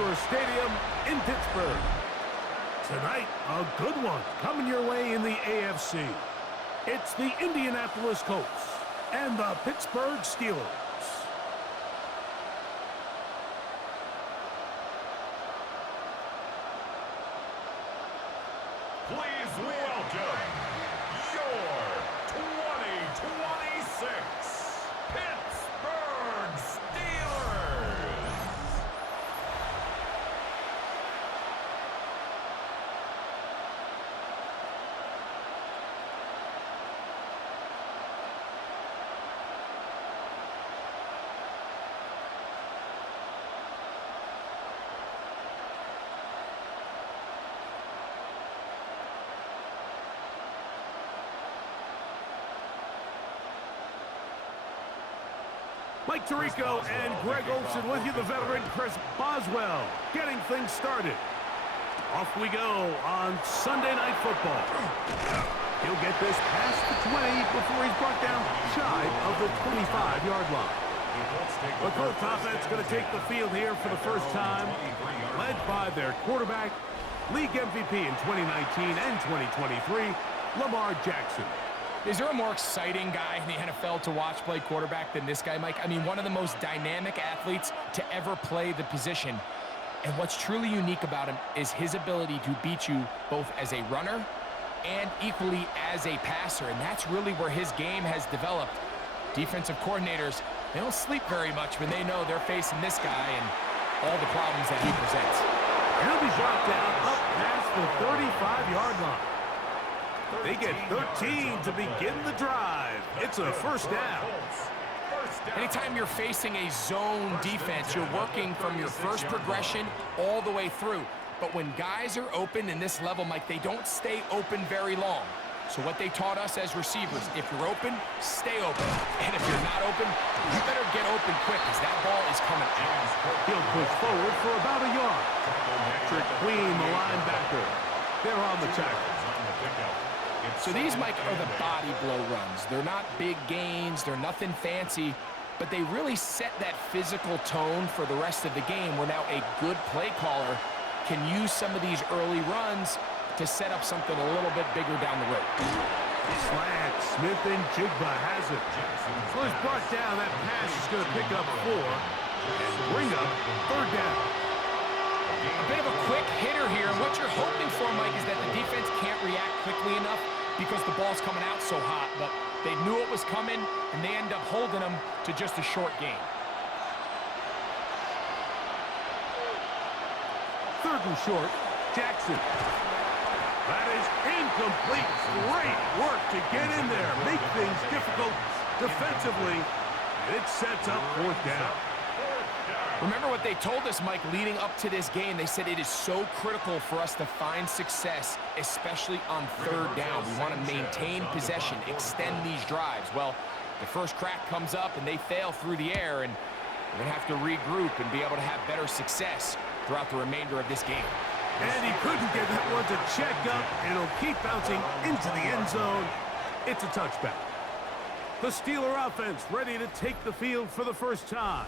Acrisure Stadium in Pittsburgh. Tonight, a good one coming your way in the AFC. It's the Indianapolis Colts and the Pittsburgh Steelers. Please welcome your 2026 Pittsburgh Steelers. Mike Tirico and Greg Olsen with you, the veteran Chris Boswell, getting things started. Off we go on Sunday Night Football. He'll get this past the 20 before he's brought down shy of the 25-yard line. The Colts offense going to take the field here for the first time, led by their quarterback, league MVP in 2019 and 2023, Lamar Jackson. Is there a more exciting guy in the NFL to watch play quarterback than this guy, Mike? I mean, one of the most dynamic athletes to ever play the position. And what's truly unique about him is his ability to beat you both as a runner and equally as a passer. And that's really where his game has developed. Defensive coordinators, they don't sleep very much when they know they're facing this guy and all the problems that he presents. He'll be brought down up past the 35-yard line. They get 13 to begin the drive. It's a first down. Anytime you're facing a zone defense, you're working from your first progression all the way through. But when guys are open in this level, Mike, they don't stay open very long. So what they taught us as receivers, if you're open, stay open. And if you're not open, you better get open quick because that ball is coming out. He'll push forward for about a yard. Patrick Queen, the linebacker. They're on the tackle. So these, Mike, are the body blow runs. They're not big gains. They're nothing fancy. But they really set that physical tone for the rest of the game where now a good play caller can use some of these early runs to set up something a little bit bigger down the road. Slant, Smith and Jigba has it. So he's brought down. That pass is going to pick up 4 and bring up third down. A bit of a quick hitter here. And what you're hoping for, Mike, is that the defense can't react quickly enough because the ball's coming out so hot. But they knew it was coming, and they end up holding them to just a short gain. Third and short, Jackson. That is incomplete. Great work to get in there, make things difficult defensively. It sets up fourth down. Remember what they told us, Mike, leading up to this game. They said it is so critical for us to find success, especially on third down. We want to maintain possession, extend these drives. Well, the first crack comes up and they fail through the air, and we're going to have to regroup and be able to have better success throughout the remainder of this game. And he couldn't get that one to check up, and it'll keep bouncing into the end zone. It's a touchback. The Steeler offense ready to take the field for the first time.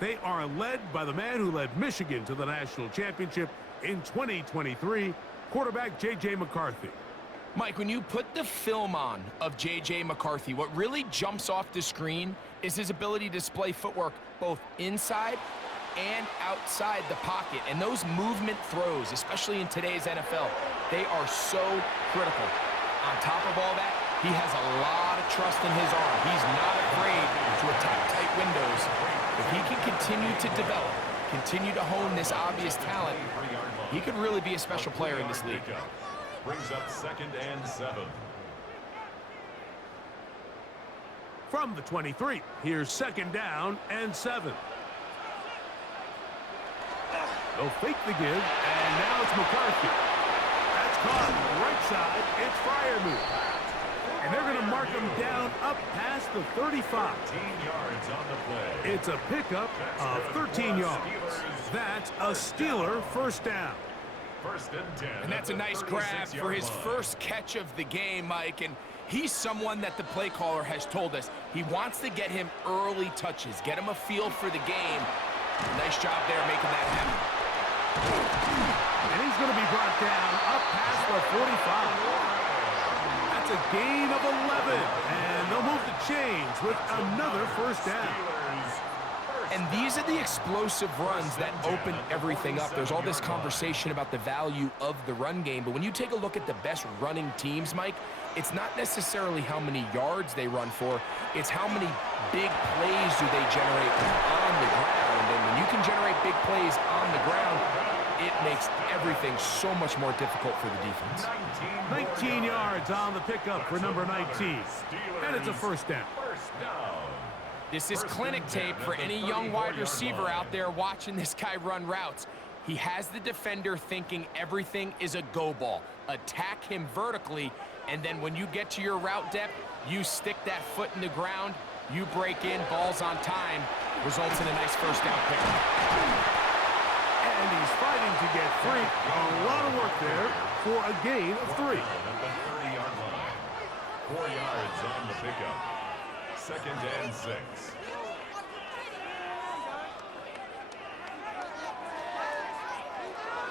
They are led by the man who led Michigan to the national championship in 2023, quarterback J.J. McCarthy. Mike, when you put the film on of J.J. McCarthy, what really jumps off the screen is his ability to display footwork both inside and outside the pocket. And those movement throws, especially in today's NFL, they are so critical. On top of all that, he has a lot of trust in his arm. He's not afraid to attack tight windows. If he can continue to develop, continue to hone this obvious talent, he could really be a special player in this league. Brings up 2nd and 7. From the 23, here's 2nd down and 7. They'll fake the give, and now it's McCarthy. That's caught right side. It's Freiermuth. And they're going to mark him down up past the 35. 13 yards on the play. It's a pickup of 13 yards. That's a Steeler first down. 1st and 10. And that's a nice grab for his first catch of the game, Mike. And he's someone that the play caller has told us he wants to get him early touches, get him a feel for the game. Nice job there making that happen. And he's going to be brought down up past the 45. That's a gain of 11. And they'll move the chains with another first down. And these are the explosive runs that open everything up. There's all this conversation about the value of the run game, but when you take a look at the best running teams, Mike, it's not necessarily how many yards they run for, it's how many big plays do they generate on the ground. And when you can generate big plays on the ground, it makes everything so much more difficult for the defense. 19 yards on the pickup for number 19. And it's a first down. This is clinic tape for any young wide receiver out there watching this guy run routes. He has the defender thinking everything is a go ball. Attack him vertically, and then when you get to your route depth, you stick that foot in the ground, you break in, balls on time, results in a nice first down pickup. And he's fighting to get free. A lot of work there for a gain of 3. At the 30-yard line. 4 yards on the pickup. Second and 6.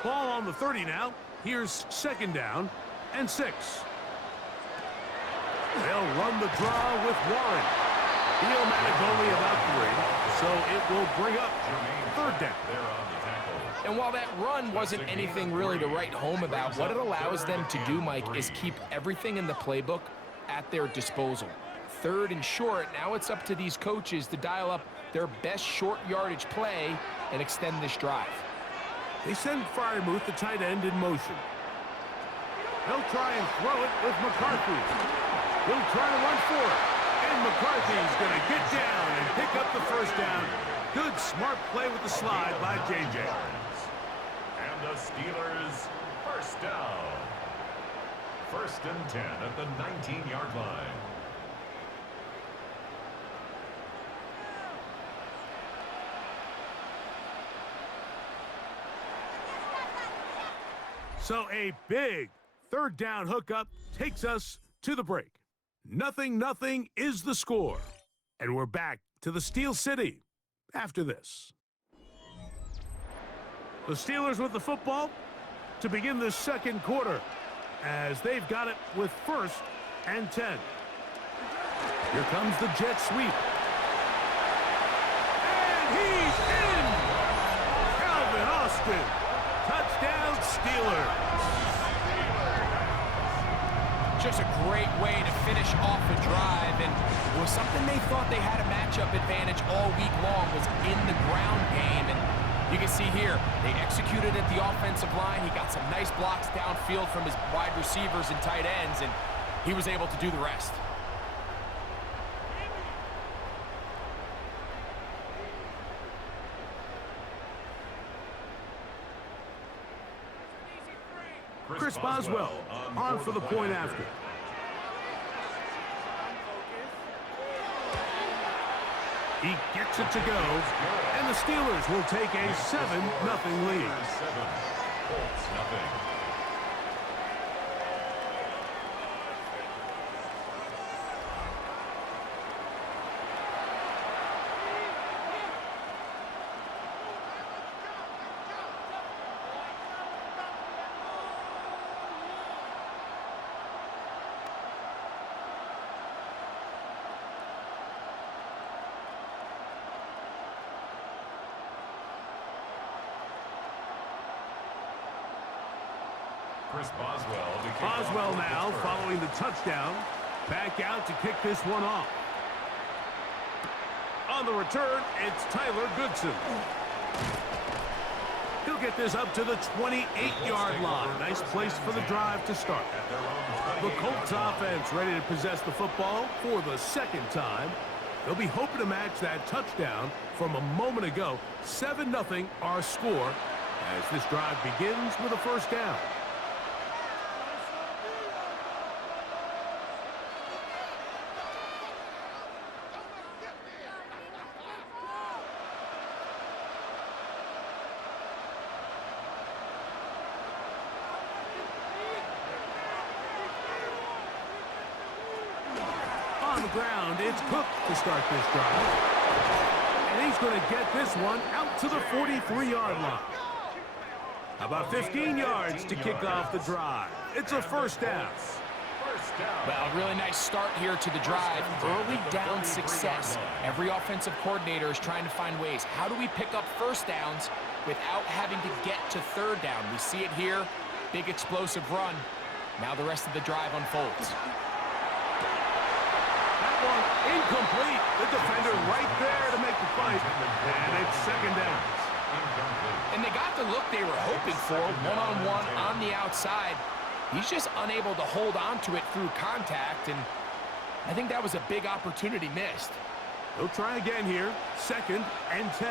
Ball on the 30 now. Here's second down and 6. They'll run the draw with Warren. He'll manage only about 3, so it will bring up third down. And while that run wasn't anything really to write home about, what it allows them to do, Mike, is keep everything in the playbook at their disposal. Third and short, now it's up to these coaches to dial up their best short yardage play and extend this drive. They send Freiermuth, the tight end, in motion. They'll try and throw it with McCarthy. He'll try to run for it. And McCarthy's going to get down and pick up the first down. Good, smart play with the slide by J.J. And the Steelers first down. First and 10 at the 19-yard line. So a big third down hookup takes us to the break. 0-0 is the score. And we're back to the Steel City after this. The Steelers with the football to begin the second quarter as they've got it with first and 10. Here comes the jet sweep. And he's in! Calvin Austin. Touchdown, Steelers. Just a great way to finish off the drive, and it was something they thought they had a matchup advantage all week long, was in the ground game. And you can see here, they executed at the offensive line. He got some nice blocks downfield from his wide receivers and tight ends, and he was able to do the rest. Chris Boswell on for the point after. He gets it to go, and the Steelers will take a 7-0 lead. Colts, nothing. Boswell now following the touchdown. Back out to kick this one off. On the return, it's Tyler Goodson. He'll get this up to the 28-yard line. Nice place for the drive to start. The Colts offense ready to possess the football for the second time. They'll be hoping to match that touchdown from a moment ago. 7-0 our score as this drive begins with a first down. On the ground, it's Cook to start this drive. And he's going to get this one out to the 43-yard line. About 15 yards to kick off the drive. It's a first down. Well, really nice start here to the drive. Early down success. Every offensive coordinator is trying to find ways. How do we pick up first downs without having to get to third down? We see it here. Big explosive run. Now the rest of the drive unfolds. That one incomplete. The defender right there to make the fight. And it's second down. And they got the look they were hoping for, one-on-one on the outside. He's just unable to hold on to it through contact, and I think that was a big opportunity missed. They'll try again here. Second and 10.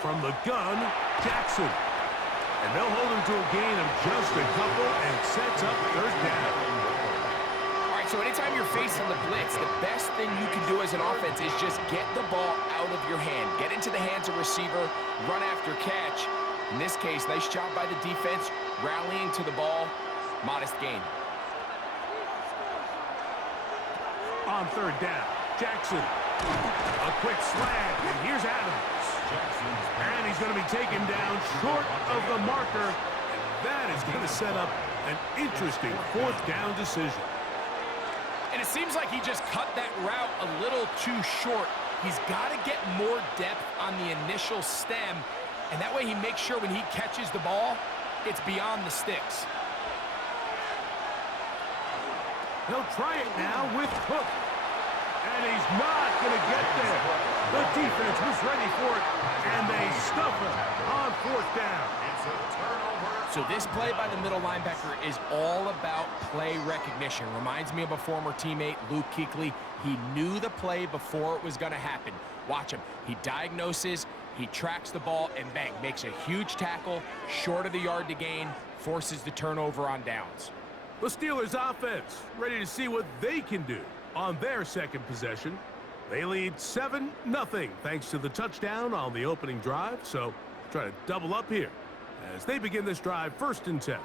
From the gun, Jackson. And they'll hold him to a gain of just a couple and sets up third down. All right, so anytime you're facing the blitz, the best thing you can do as an offense is just get the ball out of your hand. Get into the hands of receiver, run after catch. In this case, nice job by the defense, rallying to the ball. Modest gain. On third down, Jackson. A quick slant, and here's Adams. And he's going to be taken down short of the marker. And that is going to set up an interesting fourth down decision. And it seems like he just cut that route a little too short. He's got to get more depth on the initial stem, and that way he makes sure when he catches the ball, it's beyond the sticks. He'll try it now with Cook. And he's not going to get there. The defense was ready for it, and they stuff it on fourth down. It's a turnover. So this play by the middle linebacker is all about play recognition. Reminds me of a former teammate, Luke Kuechly. He knew the play before it was going to happen. Watch him. He diagnoses, he tracks the ball, and bang, makes a huge tackle, short of the yard to gain, forces the turnover on downs. The Steelers offense ready to see what they can do on their second possession. They lead 7-0 thanks to the touchdown on the opening drive. So try to double up here as they begin this drive first and 10.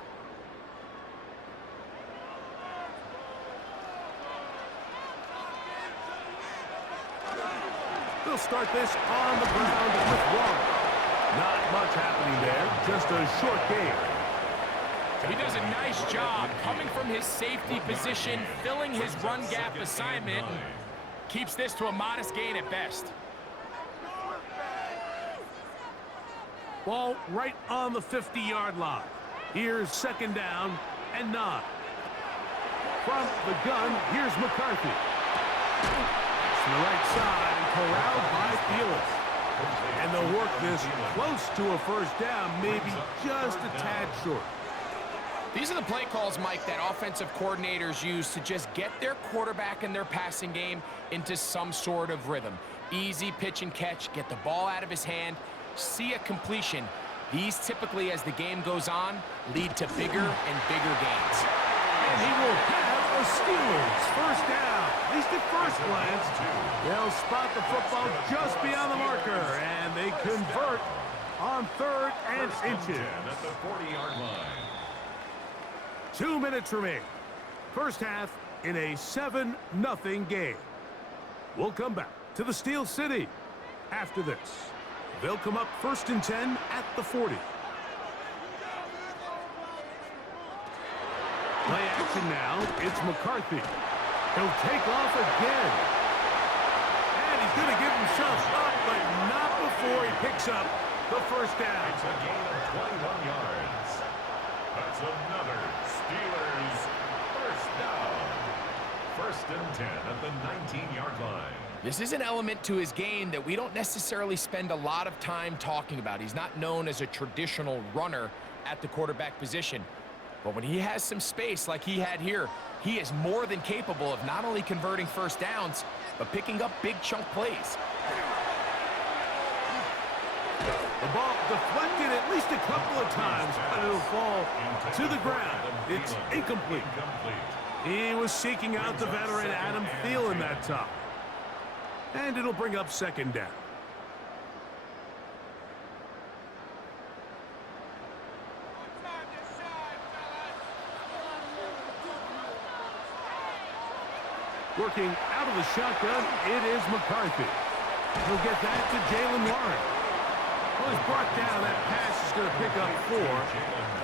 They'll start this on the ground with one. Not much happening there, just a short gain. He does a nice job coming from his safety position, filling his run gap assignment, and keeps this to a modest gain at best. Ball right on the 50-yard line. Here's second down and 9. From the gun, here's McCarthy. To the right side and corralled by Felix. And they'll work this close to a first down, maybe just a tad short. These are the play calls, Mike, that offensive coordinators use to just get their quarterback and their passing game into some sort of rhythm. Easy pitch and catch, get the ball out of his hand, see a completion. These typically, as the game goes on, lead to bigger and bigger gains. And he will have a Steelers first down. At least at first glance, they'll spot the football just beyond the marker, and they convert on third and inches. At the 40-yard line. 2 minutes remain. First half in a 7-0 game. We'll come back to the Steel City after this. They'll come up first and 10 at the 40. Play action now. It's McCarthy. He'll take off again. And he's going to give himself up, but not before he picks up the first down. It's a gain of 21 yards. That's another Steelers first down. First and 10 at the 19-yard line. This is an element to his game that we don't necessarily spend a lot of time talking about. He's not known as a traditional runner at the quarterback position. But when he has some space like he had here, he is more than capable of not only converting first downs, but picking up big chunk plays. The ball deflected at least a couple of times, but it'll fall to the ground. It's incomplete. He was seeking out the veteran Adam Thielen that time. And it'll bring up second down. Working out of the shotgun, it is McCarthy. He'll get that to Jalen Warren. Well, he's brought down. That pass is going to pick up 4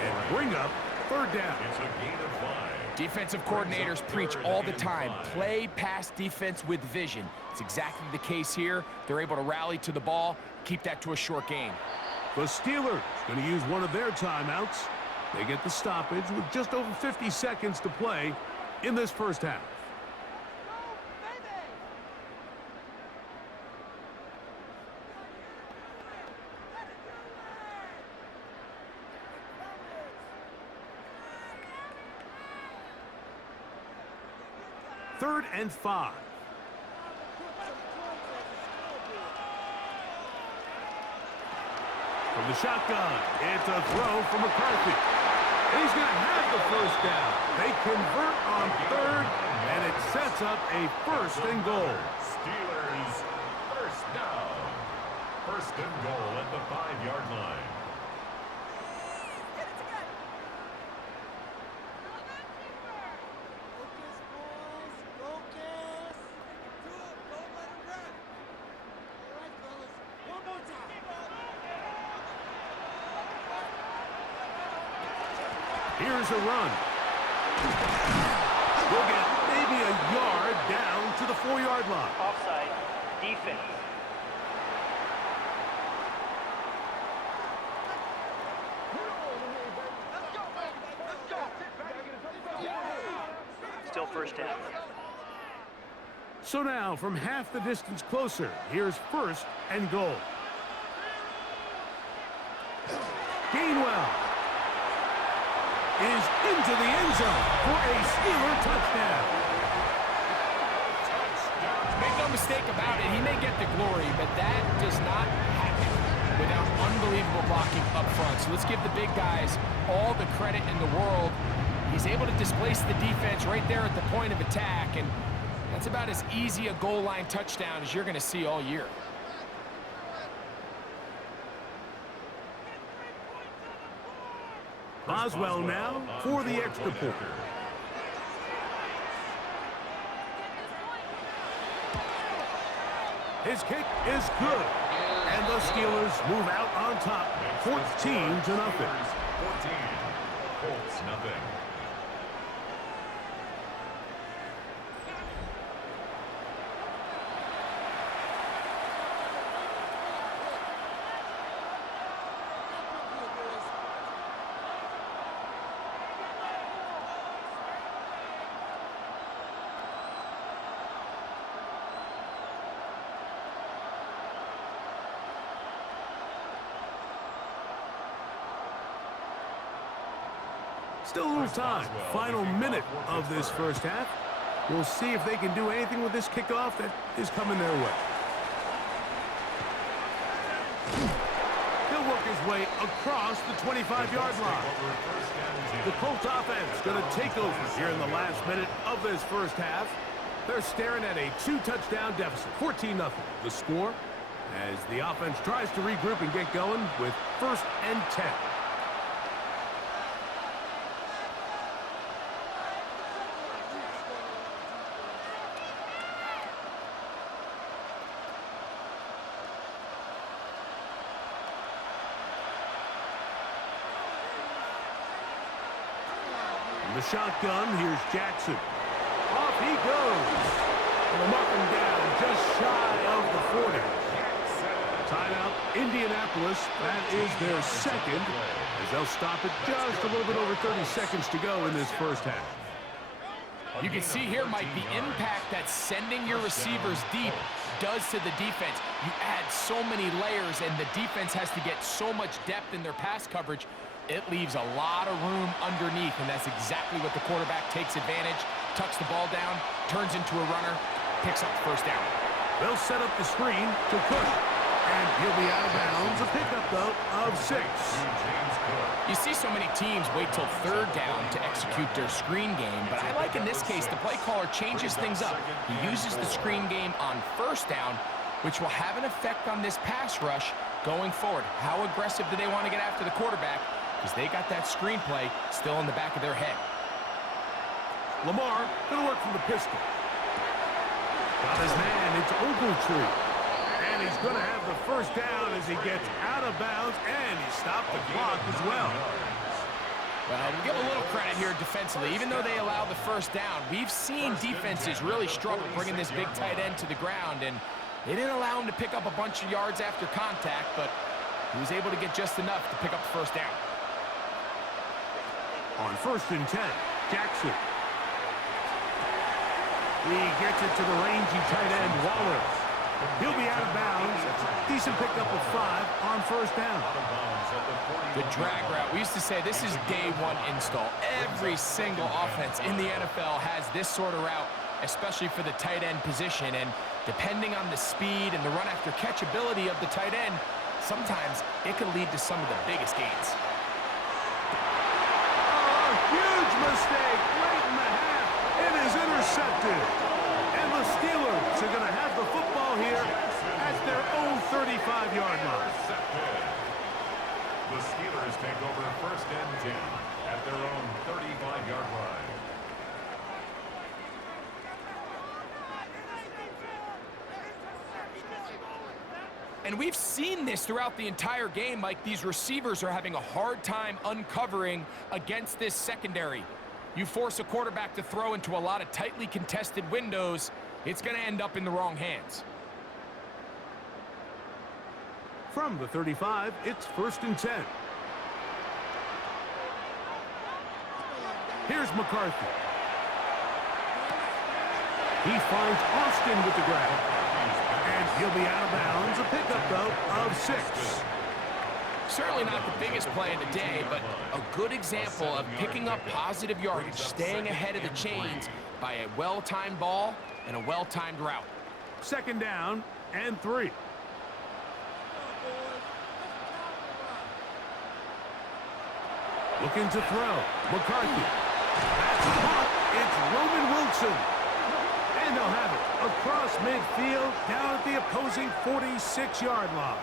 and bring up 3rd down. It's a gain of 5. Defensive coordinators preach all the time, play pass defense with vision. It's exactly the case here. They're able to rally to the ball, keep that to a short game. The Steelers going to use one of their timeouts. They get the stoppage with just over 50 seconds to play in this first half. Third and 5. From the shotgun, it's a throw from McCarthy. He's going to have the first down. They convert on 3rd, and it sets up a 1st and goal. Steelers, first down. 1st and goal at the 5-yard line. Here's a run. We'll get maybe a yard down to the 4-yard line. Offside. Defense. Still first down. So now, from half the distance closer, here's 1st and goal. Gainwell is into the end zone for a Steeler touchdown. Make no mistake about it, he may get the glory, but that does not happen without unbelievable blocking up front. So let's give the big guys all the credit in the world. He's able to displace the defense right there at the point of attack, and that's about as easy a goal line touchdown as you're going to see all year. Boswell now for the extra point. His kick is good. And the Steelers move out on top, 14-0. 14. Colts, nothing. Still a little time. Final minute of this first half. We'll see if they can do anything with this kickoff that is coming their way. He'll work his way across the 25-yard line. The Colts offense going to take over here in the last minute of this first half. They're staring at a 2-touchdown deficit, 14-0. The score as the offense tries to regroup and get going with 1st and 10. The shotgun, here's Jackson. Off he goes. They'll mark him down just shy of the 40. Timeout, Indianapolis. That is their 2nd, as they'll stop it just a little bit over 30 seconds to go in this first half. You can see here, Mike, the impact that sending your receivers deep does to the defense. You add so many layers, and the defense has to get so much depth in their pass coverage. It leaves a lot of room underneath, and that's exactly what the quarterback takes advantage, tucks the ball down, turns into a runner, picks up the first down. They'll set up the screen to Cook, and he'll be out of bounds. A pickup, though, of 6. You see so many teams wait till 3rd down to execute their screen game, but I like in this case the play caller changes things up. He uses the screen game on 1st down, which will have an effect on this pass rush going forward. How aggressive do they want to get after the quarterback? Because they got that screenplay still in the back of their head. Lamar going to work from the pistol. Got his man, it's Ogletree. And And he's going to have the first down as he gets out of bounds, and he stopped the clock as well. Well, we give a little credit here defensively. Even though they allow the first down, we've seen defenses really struggle bringing this big tight end to the ground, and they didn't allow him to pick up a bunch of yards after contact, but he was able to get just enough to pick up the first down. On 1st and 10, Jackson. He gets it to the rangy tight end, Waller. He'll be out of bounds. Decent pickup of 5 on 1st down. The drag route. We used to say this is day one install. Every single offense in the NFL has this sort of route, especially for the tight end position. And depending on the speed and the run after catch ability of the tight end, sometimes it can lead to some of the biggest gains. Oh, huge mistake late in the half. It is intercepted. And the Steelers are going to have the football here at their own 35-yard line. The Steelers take over 1st and 10 at their own 35-yard line. And we've seen this throughout the entire game. Like, these receivers are having a hard time uncovering against this secondary. You force a quarterback to throw into a lot of tightly contested windows, it's going to end up in the wrong hands. From the 35, it's 1st and 10. Here's McCarthy. He finds Austin with the grab. And he'll be out of bounds. A pickup, though, of 6. Certainly not the biggest play of the day, but a good example of picking up positive yardage, staying ahead of the chains by a well-timed ball and a well-timed route. 2nd down and 3. Looking to throw. McCarthy. That's caught. It's Roman Wilson. And they'll have it across midfield down at the opposing 46-yard line.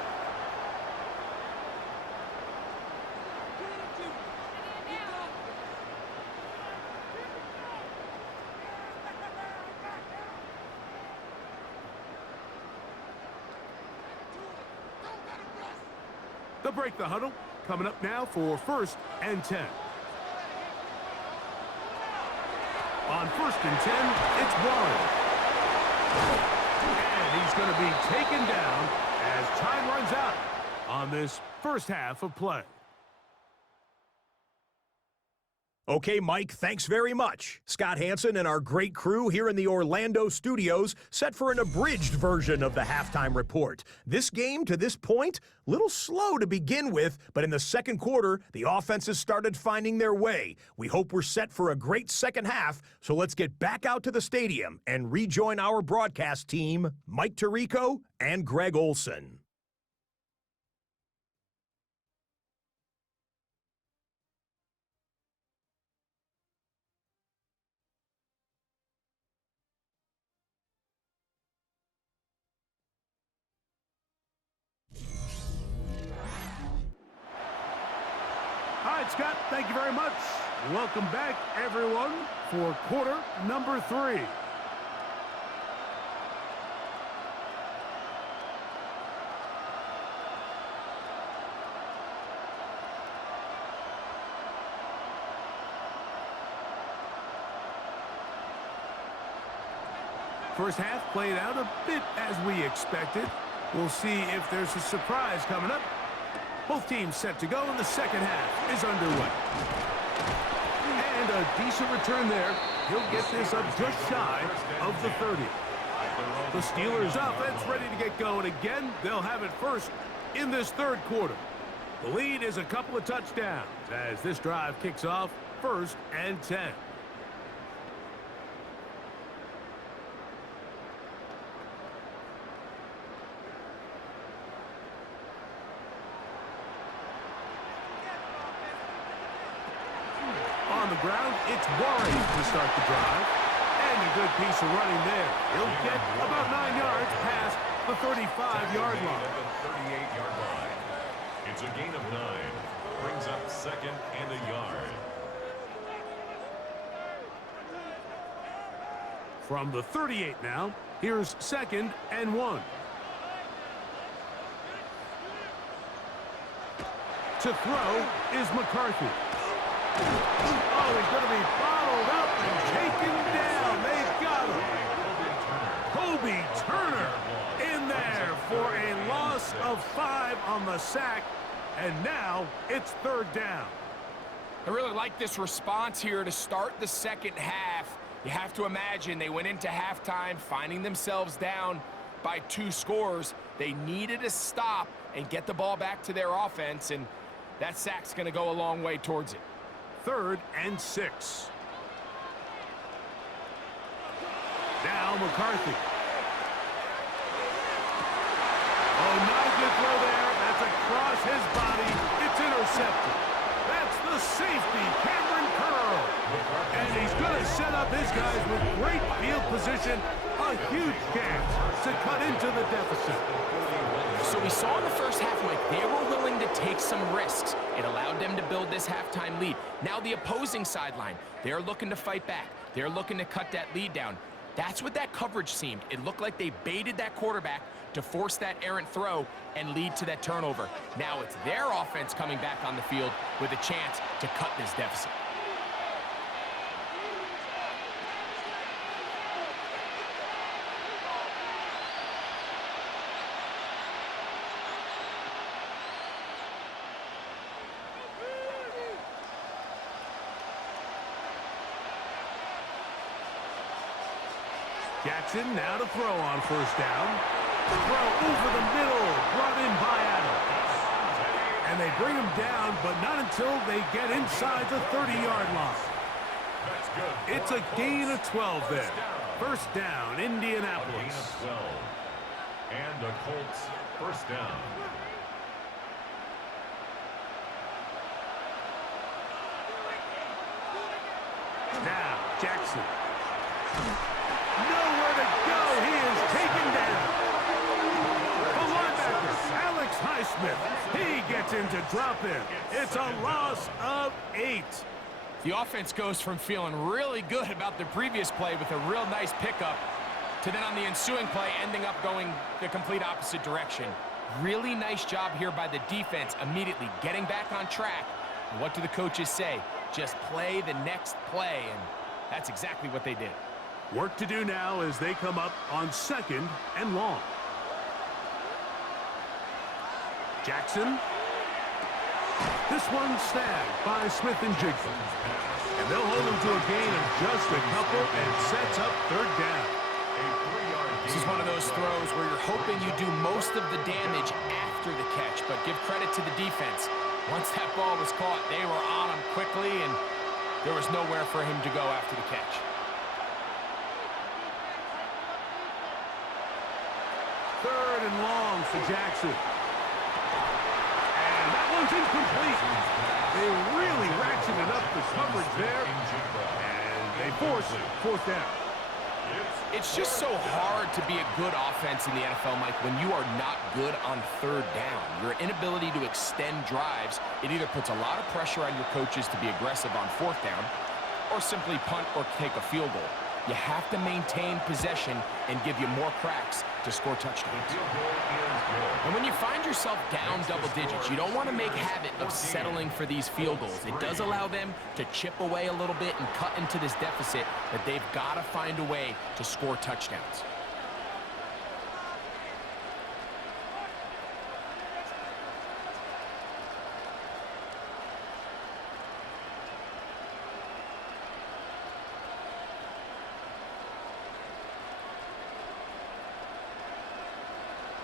They'll break the huddle. Coming up now for 1st and 10. On 1st and 10, it's Warren. And he's going to be taken down as time runs out on this first half of play. Okay, Mike, thanks very much. Scott Hansen and our great crew here in the Orlando studios set for an abridged version of the halftime report. This game, to this point, little slow to begin with, but in the second quarter, the offenses started finding their way. We hope we're set for a great second half, so let's get back out to the stadium and rejoin our broadcast team, Mike Tirico and Greg Olson. All right, Scott, thank you very much. Welcome back, everyone, for quarter number 3. First half played out a bit as we expected. We'll see if there's a surprise coming up. Both teams set to go, and the second half is underway. And a decent return there. He'll get this up just shy of the 30. The Steelers' offense ready to get going again. They'll have it first in this third quarter. The lead is a couple of touchdowns as this drive kicks off 1st and 10. On the ground, it's Warren to start the drive. And a good piece of running there. He'll get about 9 yards past the 35-yard line. 38-yard line. It's a gain of 9. Brings up 2nd and a yard. From the 38 now, here's 2nd and 1. To throw is McCarthy. Oh, he's going to be bottled up and taken down. They've got him. Kobe Turner in there for a loss of 5 on the sack. And now it's 3rd down. I really like this response here to start the second half. You have to imagine they went into halftime finding themselves down by 2 scores. They needed to stop and get the ball back to their offense, and that sack's going to go a long way towards it. 3rd and 6. Now McCarthy. Oh, not a good throw there. That's across his body. It's intercepted. That's the safety, Cameron Curl. And he's going to set up his guys with great field position. A huge chance to cut into the deficit. So we saw in the first half, Mike, they were willing to take some risks. It allowed them to build this halftime lead. Now the opposing sideline, they're looking to fight back. They're looking to cut that lead down. That's what that coverage seemed. It looked like they baited that quarterback to force that errant throw and lead to that turnover. Now it's their offense coming back on the field with a chance to cut this deficit. Jackson now to throw on 1st down. Throw over the middle, brought in by Adams. And they bring him down, but not until they get inside the 30-yard line. It's a gain of 12 there. 1st down, Indianapolis. Gain of 12. And the Colts 1st down. Now, Jackson. Nowhere to go. He is taken down. The linebacker, Alex Highsmith. He gets in to drop in. It's a loss of 8. The offense goes from feeling really good about the previous play with a real nice pickup to then on the ensuing play ending up going the complete opposite direction. Really nice job here by the defense immediately getting back on track. And what do the coaches say? Just play the next play, and that's exactly what they did. Work to do now as they come up on 2nd and long. Jackson. This one snagged by Smith and Jigba. And they'll hold him to a gain of just a couple and sets up 3rd down. This is one of those throws where you're hoping you do most of the damage after the catch, but give credit to the defense. Once that ball was caught, they were on him quickly, and there was nowhere for him to go after the catch. 3rd and long for Jackson. And that one's incomplete. They really ratcheted up the coverage there. And they force it. 4th down. It's just so hard to be a good offense in the NFL, Mike, when you are not good on 3rd down. Your inability to extend drives, it either puts a lot of pressure on your coaches to be aggressive on 4th down or simply punt or take a field goal. You have to maintain possession and give you more cracks to score touchdowns. And when you find yourself down double digits, you don't want to make habit of settling for these field goals. It does allow them to chip away a little bit and cut into this deficit, but they've got to find a way to score touchdowns.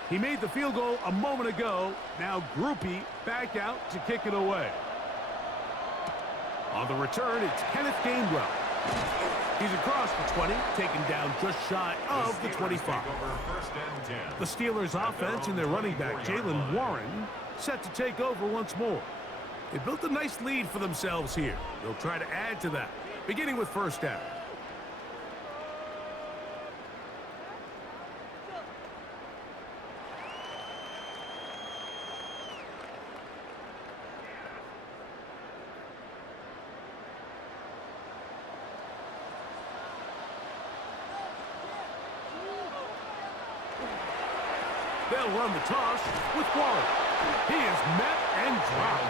He made the field goal a moment ago. Now Groupie back out to kick it away. On the return, it's Kenneth Gainwell. He's across the 20, taken down just shy of the 25. The Steelers' offense and their running back, Jalen Warren, set to take over once more. They built a nice lead for themselves here. They'll try to add to that, beginning with 1st down. They'll run the toss with Warren. He is met and dropped.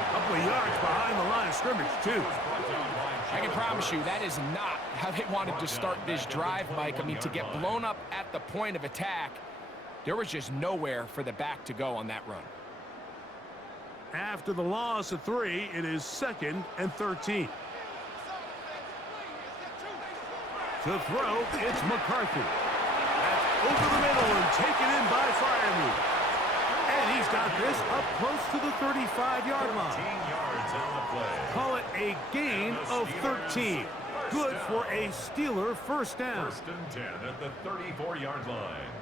A couple of yards behind the line of scrimmage, too. I can promise you that is not how they wanted to start this drive, Mike. I mean, to get blown up at the point of attack, there was just nowhere for the back to go on that run. After the loss of 3, it is 2nd and 13. To throw, it's McCarthy. That's over the middle and taken in by Freiermuth. And he's got this up close to the 35-yard line. 13 yards on the play. Call it a gain of 13. Good for a Steeler first down. 1st and 10 at the 34-yard line.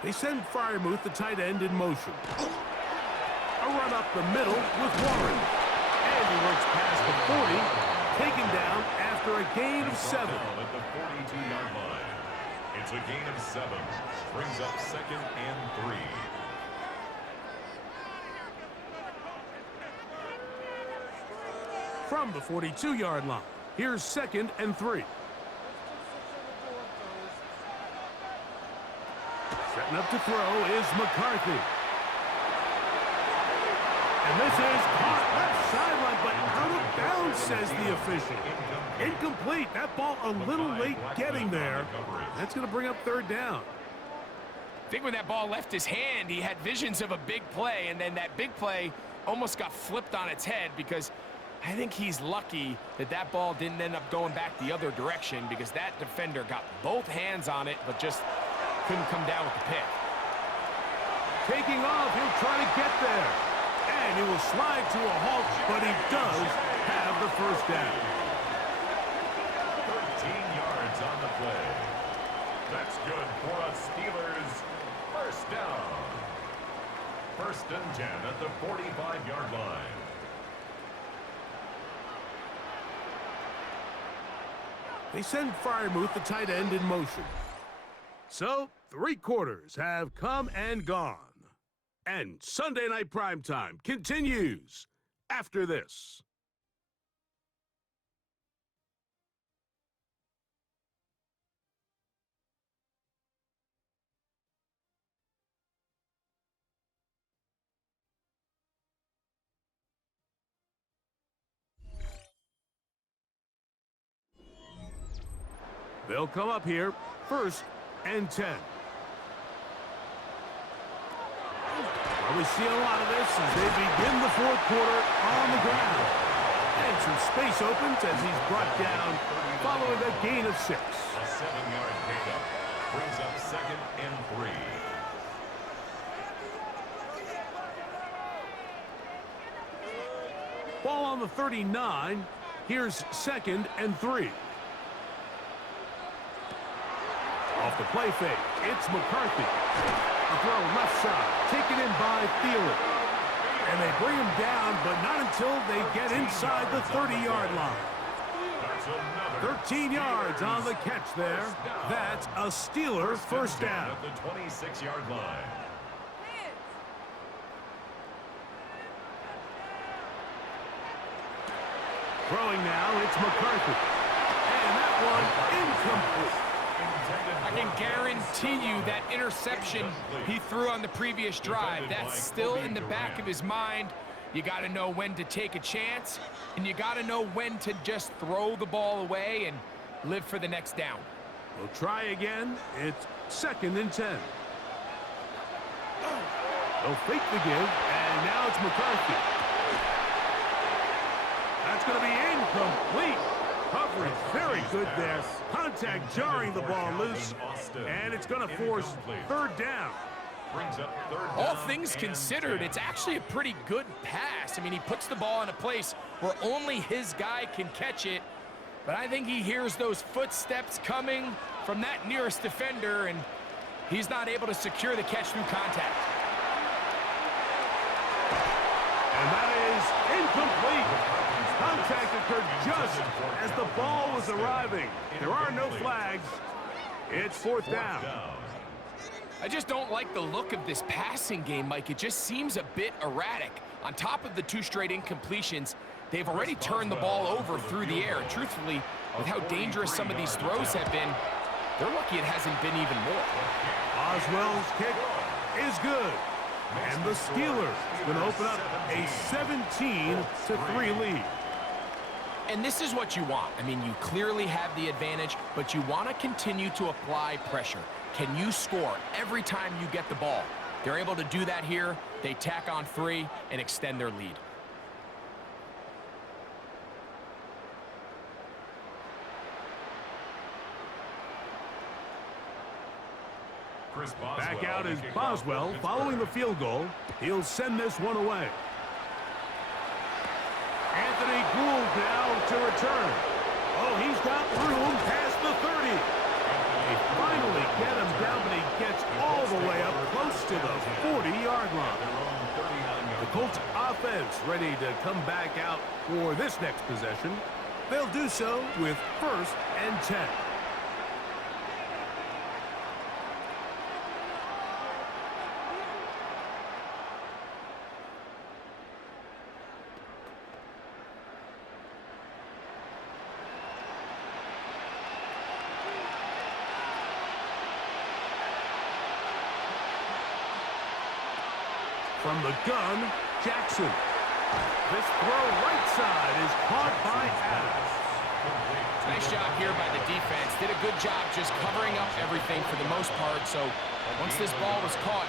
They send Freiermuth, the tight end, in motion. A run up the middle with Warren. And he works past the 40, taken down after a gain of 7. At the 42-yard line. It's a gain of 7. Brings up 2nd and 3. From the 42-yard line, here's 2nd and 3. Setting up to throw is McCarthy. And this is caught left sideline, but out of bounds, says the official. Incomplete. That ball a little late getting there. That's going to bring up 3rd down. I think when that ball left his hand, he had visions of a big play, and then that big play almost got flipped on its head, because I think he's lucky that that ball didn't end up going back the other direction, because that defender got both hands on it, but just couldn't come down with the pick. Taking off, he'll try to get there. And he will slide to a halt, but he does have the first down. 13 yards on the play. That's good for a Steelers first down. 1st and 10 at the 45-yard line. They send Freiermuth, the tight end, in motion. So, 3 quarters have come and gone. And Sunday Night Primetime continues after this. They'll come up here, 1st and 10. Well, we see a lot of this as they begin the 4th quarter on the ground. And some space opens as he's brought down following a gain of 6. A 7-yard pickup brings up 2nd and 3. Ball on the 39. Here's 2nd and 3. Off the play fake, it's McCarthy. A throw left side, taken in by Thielen. And they bring him down, but not until they get inside the 30-yard line. 13 yards on the catch there. That's a Steeler first down. At the 26-yard line. Throwing now, it's McCarthy. And that one incomplete. I can guarantee you that interception he threw on the previous drive, that's still in the back of his mind. You got to know when to take a chance, and you got to know when to just throw the ball away and live for the next down. We'll try again. It's 2nd and 10. They'll fake the give, and now it's McCarthy. That's going to be incomplete. Coverage very good there. Contact jarring the ball loose, and it's going to force 3rd down. All things considered, it's actually a pretty good pass. I mean, he puts the ball in a place where only his guy can catch it, but I think he hears those footsteps coming from that nearest defender, and he's not able to secure the catch through contact. And that is incomplete. Contact occurred just as the ball was arriving. There are no flags. It's 4th down. I just don't like the look of this passing game, Mike. It just seems a bit erratic. On top of the 2 straight incompletions, they've already turned the ball over through the air. And truthfully, with how dangerous some of these throws have been, they're lucky it hasn't been even more. Boswell's kick is good. And the Steelers going to open up a 17-3 lead. And this is what you want. I mean, you clearly have the advantage, but you want to continue to apply pressure. Can you score every time you get the ball? They're able to do that here. They tack on 3 and extend their lead. Back out is Boswell following the field goal. He'll send this one away. Anthony Gould now to return. Oh, he's got room past the 30. They finally get him down, but he gets all the way up close to the 40-yard line. The Colts offense ready to come back out for this next possession. They'll do so with 1st and 10. From the gun, Jackson. This throw right side is caught by Adams. Nice job here by the defense. Did a good job just covering up everything for the most part. So once this ball was caught,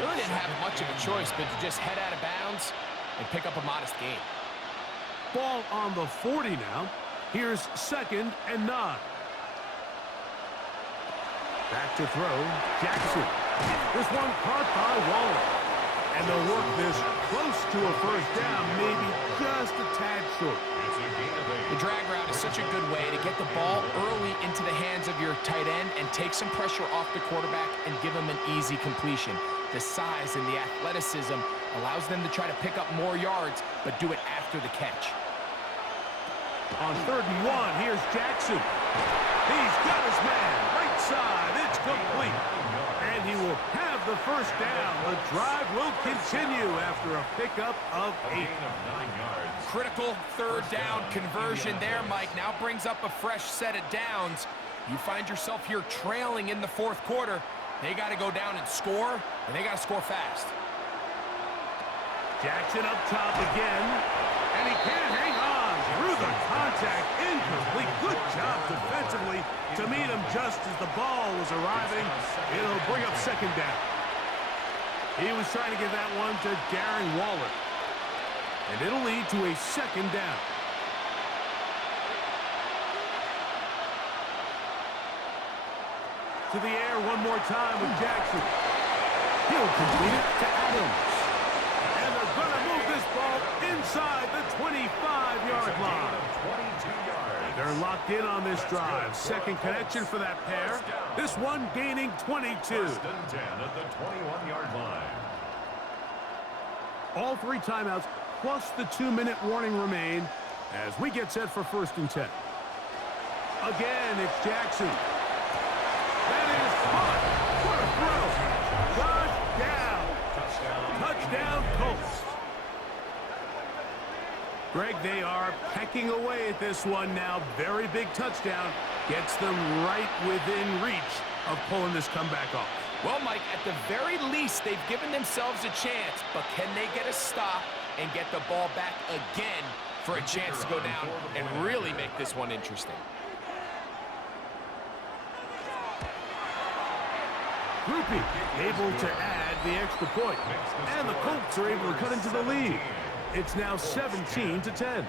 really didn't have much of a choice but to just head out of bounds and pick up a modest gain. Ball on the 40 now. Here's 2nd and 9. Back to throw, Jackson. This one caught by Waller. And they'll work this close to a 1st down, maybe just a tad short. The drag route is such a good way to get the ball early into the hands of your tight end and take some pressure off the quarterback and give him an easy completion. The size and the athleticism allows them to try to pick up more yards, but do it after the catch. On 3rd and 1, here's Jackson. He's got his man, right side, it's complete. And he will have the 1st down. The drive will continue after a pickup of 8. Critical 3rd down conversion there, Mike. Now brings up a fresh set of downs. You find yourself here trailing in the 4th quarter. They got to go down and score, and they got to score fast. Jackson up top again, and he can't hang on through the contact. Incomplete. Good job defensively to meet him just as the ball was arriving. It'll bring up 2nd down. He was trying to get that one to Darren Waller. And it'll lead to a 2nd down. To the air one more time with Jackson. He'll complete it to Adams. And they're going to move this ball inside the 25-yard line. They're locked in on this drive. 2nd connection for that pair. This one gaining 22. 1st and 10 at the 21-yard line. All 3 timeouts plus the 2-minute warning remain as we get set for 1st and 10. Again, it's Jackson. That is caught. What a throw. Touchdown, Colts. Greg, they are pecking away at this one now. Very big touchdown. Gets them right within reach of pulling this comeback off. Well, Mike, at the very least, they've given themselves a chance, but can they get a stop and get the ball back again for a chance to go down and really make this one interesting? Groupie able to add the extra point. And the Colts are able to cut into the lead. It's now 17-10.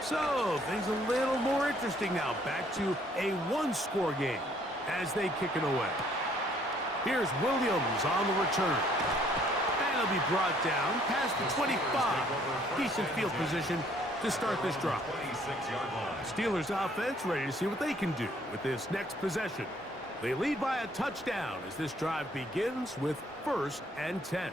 So, things a little more interesting now. Back to a 1-score game as they kick it away. Here's Williams on the return. And he'll be brought down past the 25. Decent field position to start this drive. Steelers offense ready to see what they can do with this next possession. They lead by a touchdown as this drive begins with 1st and 10.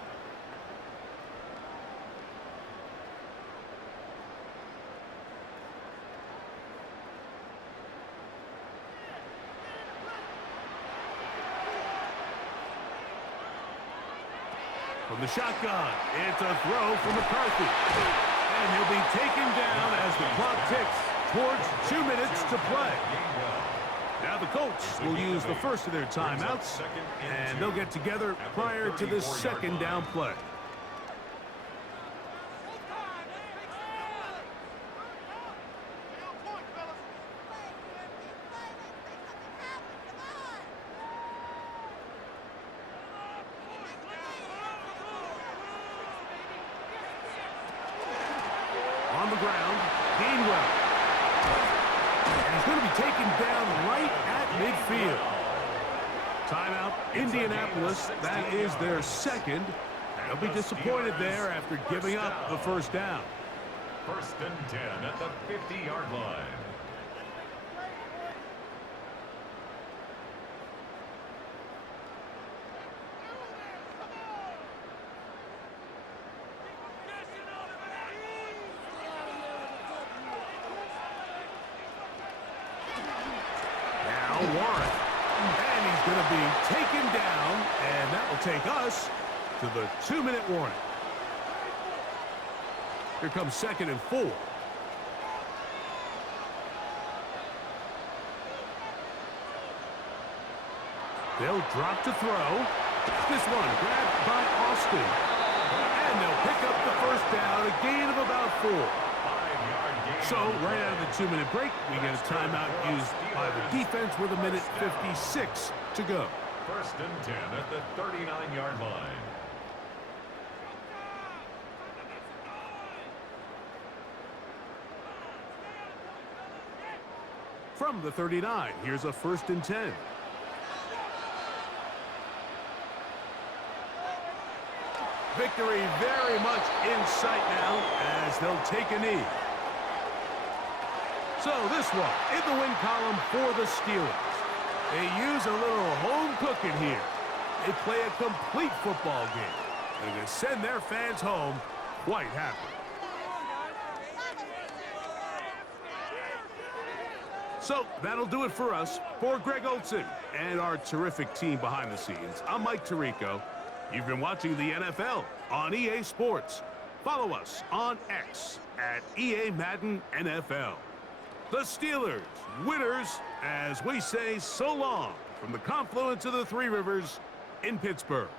From the shotgun, it's a throw from McCarthy. And he'll be taken down as the clock ticks towards 2 minutes to play. Now the Colts will use the first of their timeouts, and they'll get together prior to the 2nd down play. On the ground, Gainwell. And he's going to be taken down right at midfield. Timeout, Indianapolis. That is their 2nd. They'll be disappointed there after giving up the 1st down. 1st and 10 at the 50-yard line. Warren. And he's going to be taken down, and that will take us to the 2-minute warning. Here comes 2nd and 4. They'll drop to throw. This one grabbed by Austin. And they'll pick up the 1st down, a gain of about 4. So, right out of the 2-minute break, we get a timeout used by the defense with 1:56 to go. 1st and 10 at the 39-yard line. From the 39, here's a 1st and 10. Victory very much in sight now as they'll take a knee. So this one in the win column for the Steelers. They use a little home cooking here. They play a complete football game. And they send their fans home quite happy. So that'll do it for us. For Greg Olson and our terrific team behind the scenes, I'm Mike Tirico. You've been watching the NFL on EA Sports. Follow us on X at EA Madden NFL. The Steelers, winners, as we say so long from the confluence of the Three Rivers in Pittsburgh.